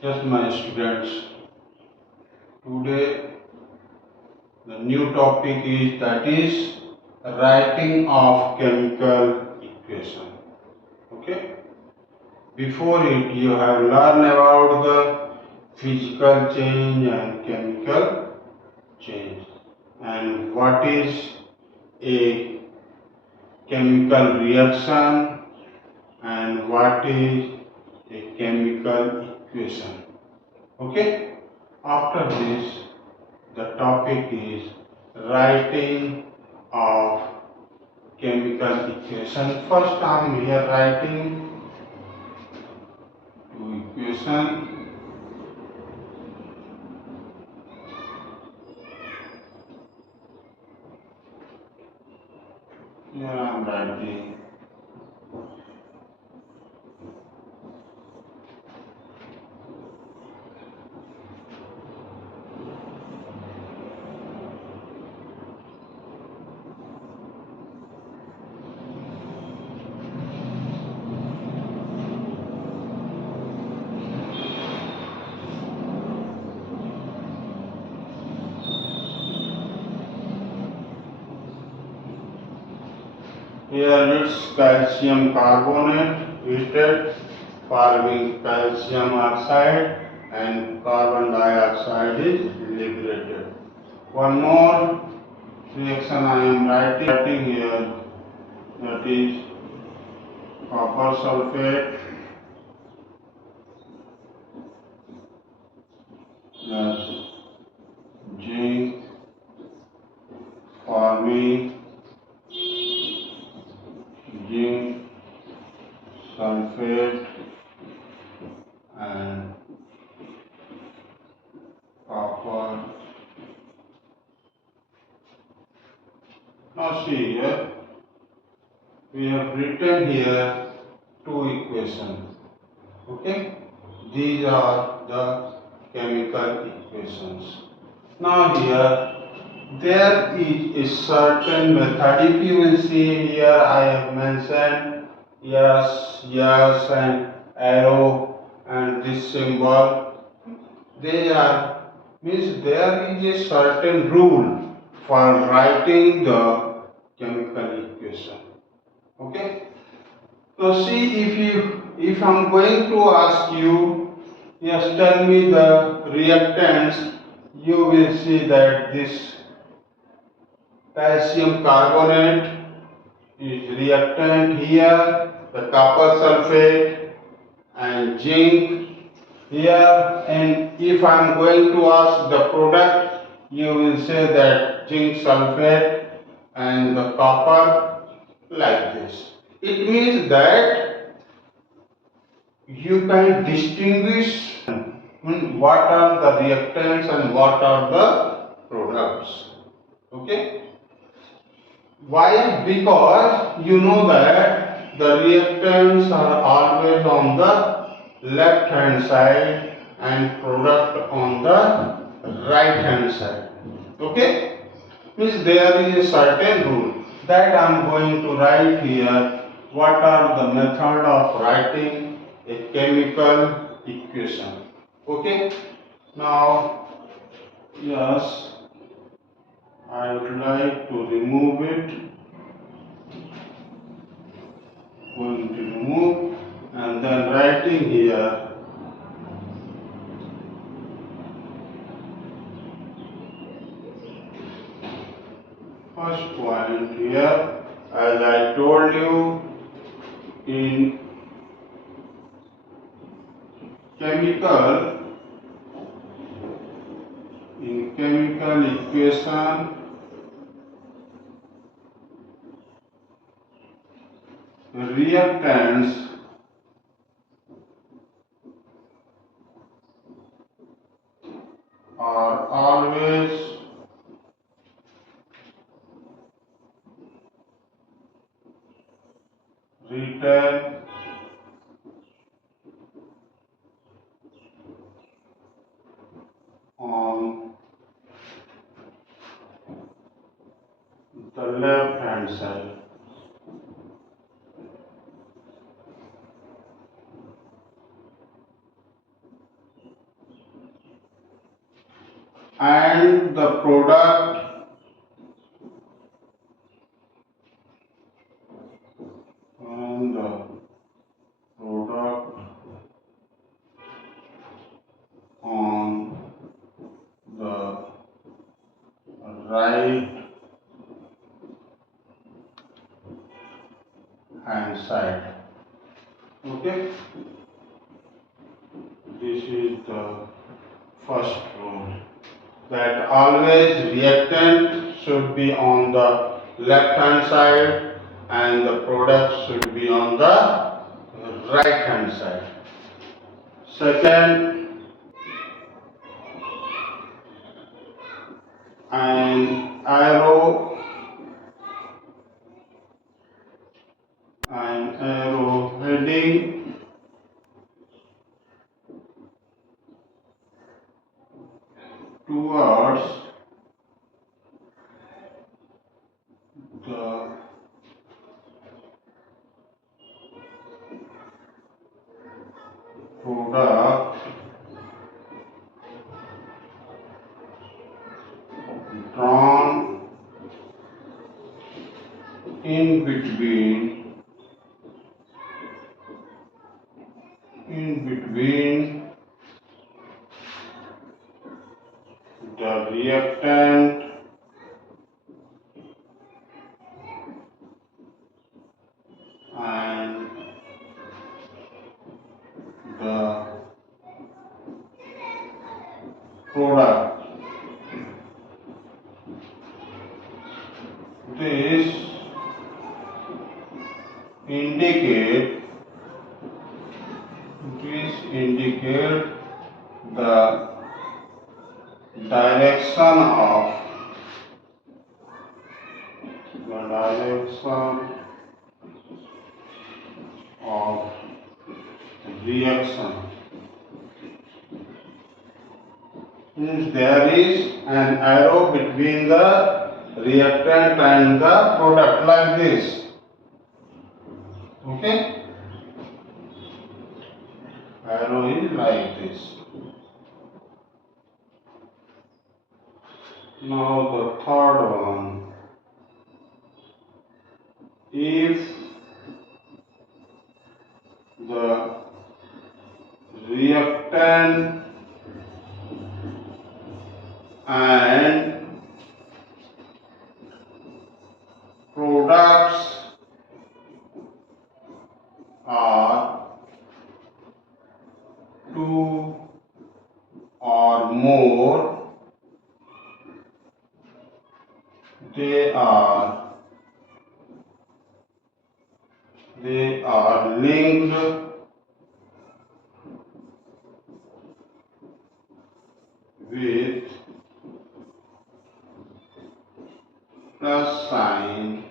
Yes, my students, today the new topic is writing of chemical equation. Okay? Before it, you have learned about the physical change and chemical change and what is a chemical reaction and what is a chemical equation. Okay? After this, the topic is writing of chemical equation. First, I am here writing two equation. Here I am writing here it's calcium carbonate heated forming calcium oxide and carbon dioxide is liberated. One more reaction I am writing here, that is copper sulfate plus zinc forming zinc sulfate and copper. Now see here, we have written here two equations. Okay, these are the chemical equations. Now here there is a certain method. If you will see here, I have mentioned yes and arrow and this symbol. They are means there is a certain rule for writing the chemical equation. Okay. Now see, if I'm going to ask you, yes, tell me the reactants, you will see that this calcium carbonate is reactant here, the copper sulfate and zinc here, and if I am going to ask the product, you will say that zinc sulfate and the copper like this. It means that you can distinguish what are the reactants and what are the products. Okay? Why? Because you know that the reactants are always on the left hand side and product on the right hand side. Okay? Means there is a certain rule that I am going to write here. What are the method of writing a chemical equation? Okay? Now, yes, I would like to remove it. Going to remove and then writing here first point here, as I told you, in chemical equation, reactants are always written on the left hand side. and the product and the product on the right hand side. Okay, this is the first rule, that always reactant should be on the left hand side and the product should be on the right hand side. Second, an arrow heading towards the product drawn in between the reactant and the product. This indicate the direction of reaction. Means there is an arrow between the reactant and the product, like this. Okay, arrow is like this. Now the third one, if the reactant and products are two or more, they are linked with plus sign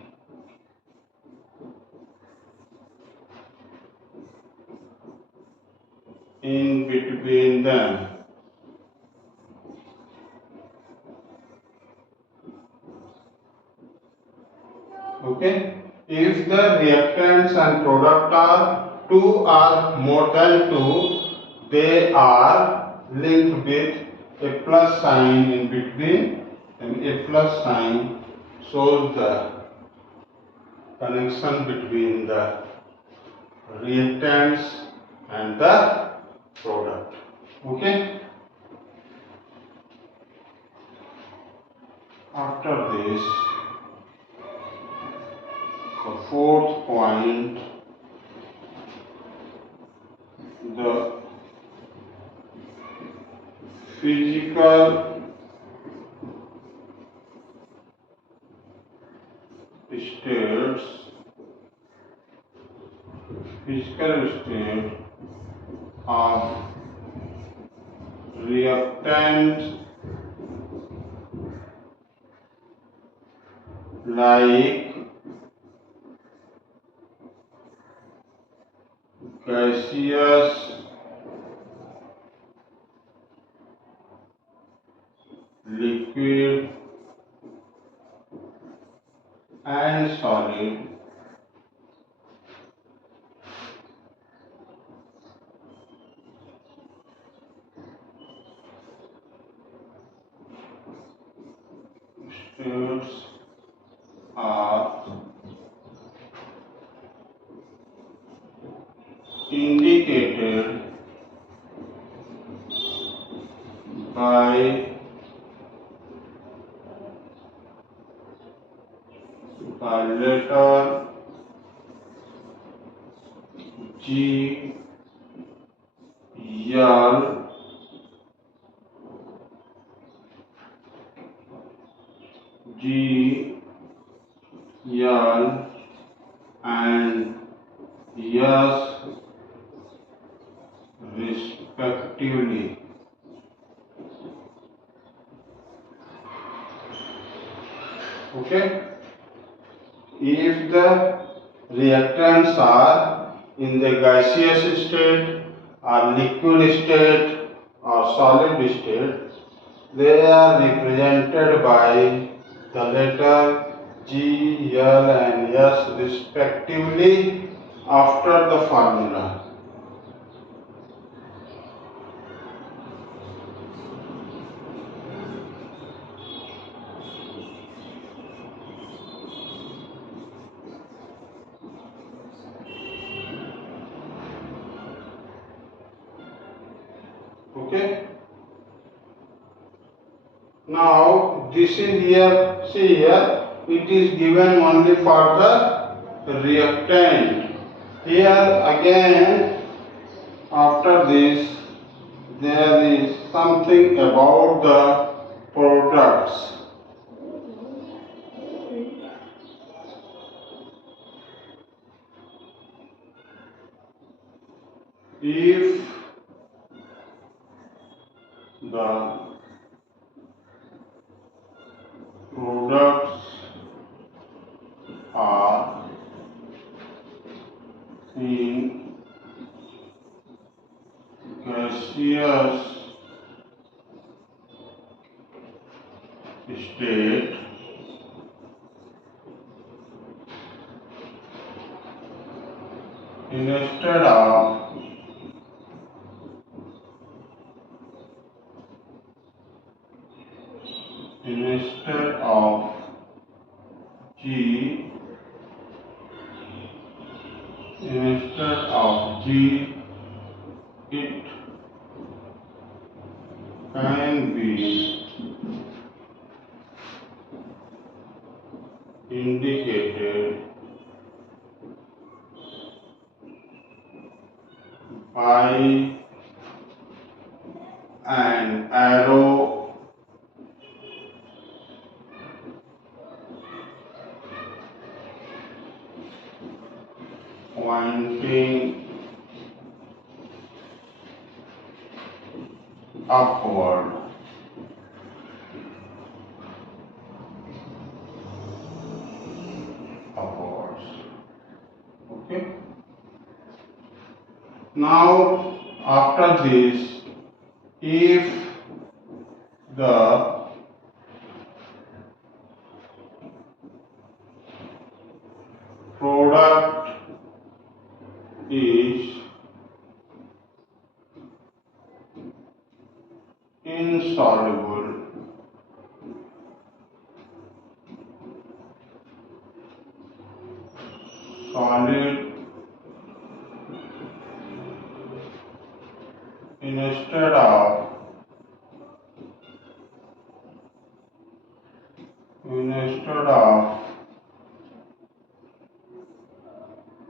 in between them. Okay, if the reactants and product are two or more than two, they are linked with a plus sign in between, and a plus sign shows the connection between the reactants and the product. Okay, after this, the fourth point, the physical states state of reactant like gaseous, liquid and solid states are indicated by the letter G, L, G, L and S respectively. Okay? If the reactants are in the gaseous state or liquid state or solid state, they are represented by the letter G, L and S respectively after the formula. Okay? Now this is here, see here, it is given only for the reactant. Here again, after this, there is something about the products. If the products are in gaseous state, instead of G, it can be indicated by an arrow pointing upward. Upwards. Okay. Now after this, if the product is insoluble, solid instead of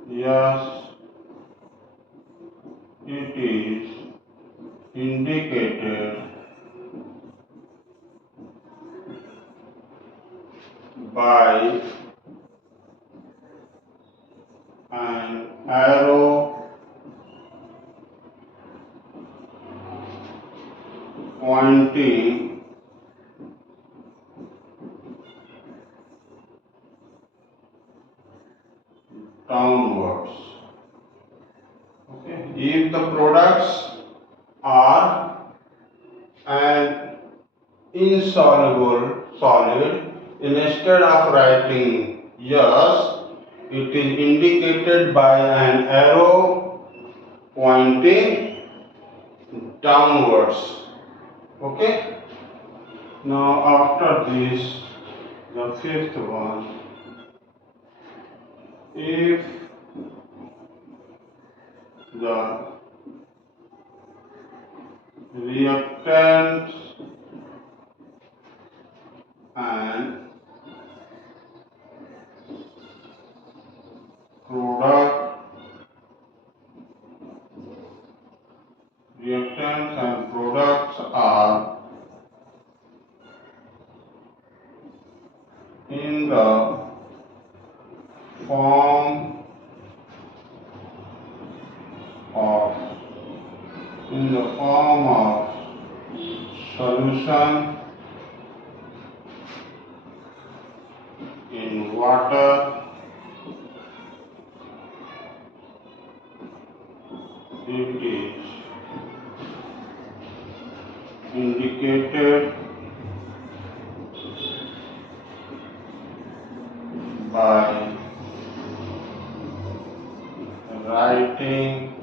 yes, it is indicated by an arrow pointing downwards. Okay. If the products are an insoluble solid, instead of writing yes, it is indicated by an arrow pointing downwards. Okay. Now after this, The fifth one, if the reactants and product reactants and products are in the form of solution in water, it is indicated by writing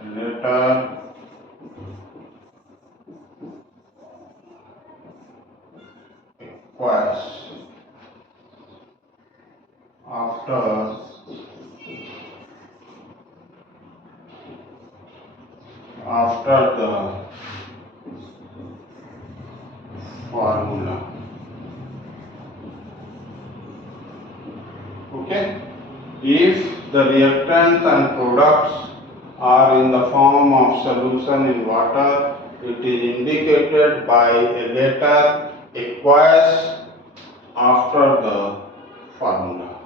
a letter equals after the formula. Okay? If the reactants and products are in the form of solution in water, it is indicated by a letter aqueous after the formula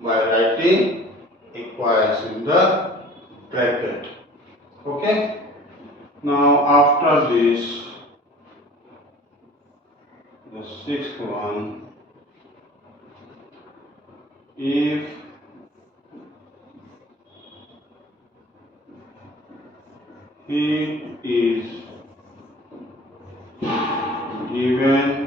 by writing aqueous in the bracket. Okay? Now after this, the sixth one, if heat is given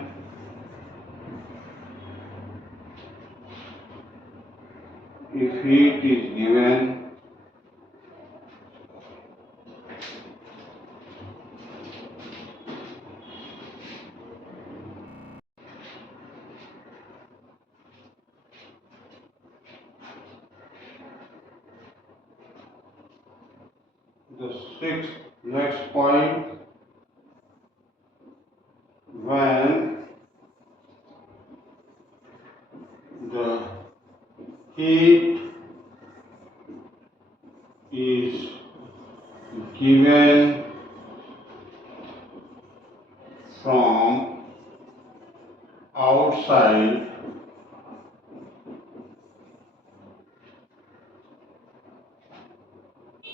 the sixth next point, when the heat is given from outside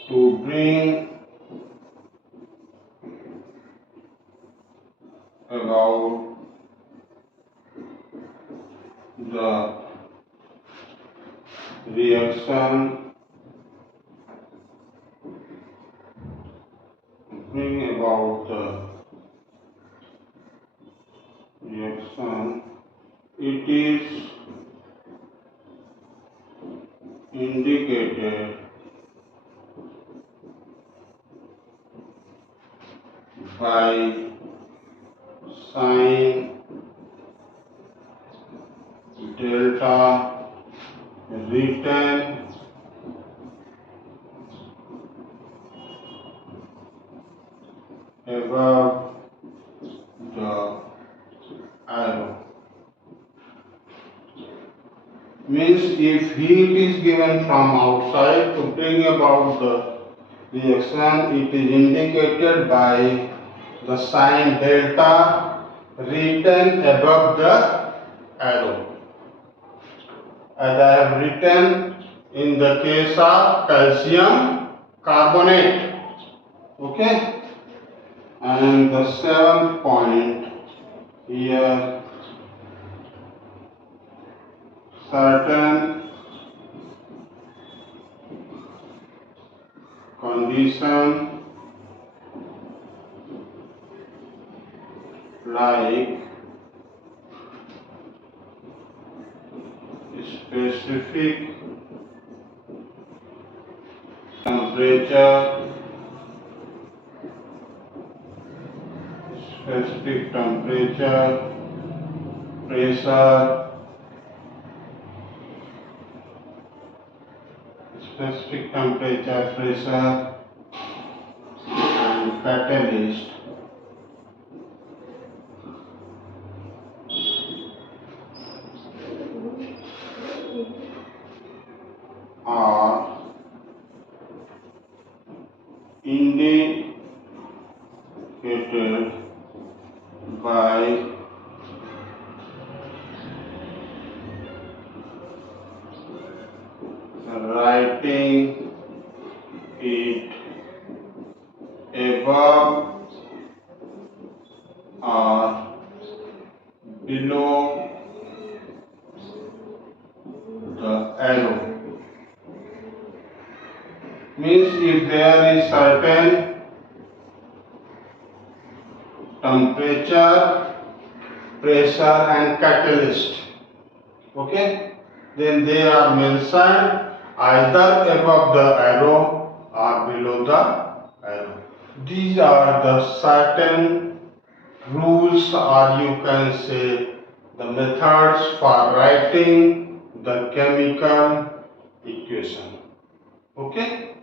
to bring about the reaction, it is indicated by sign delta written above the arrow. Means if heat is given from outside to bring about the reaction, it is indicated by the sign delta written above the arrow. As I have written in the case of calcium carbonate. Okay? And the seventh point here, certain condition like specific temperature specific temperature, pressure, specific temperature, pressure and catalyst are indicated by writing it above or below the arrow. Means if there is certain temperature, pressure and catalyst, okay, then they are mentioned either above the arrow or below the arrow. These are the certain rules, or you can say the methods for writing the chemical equation. Okay.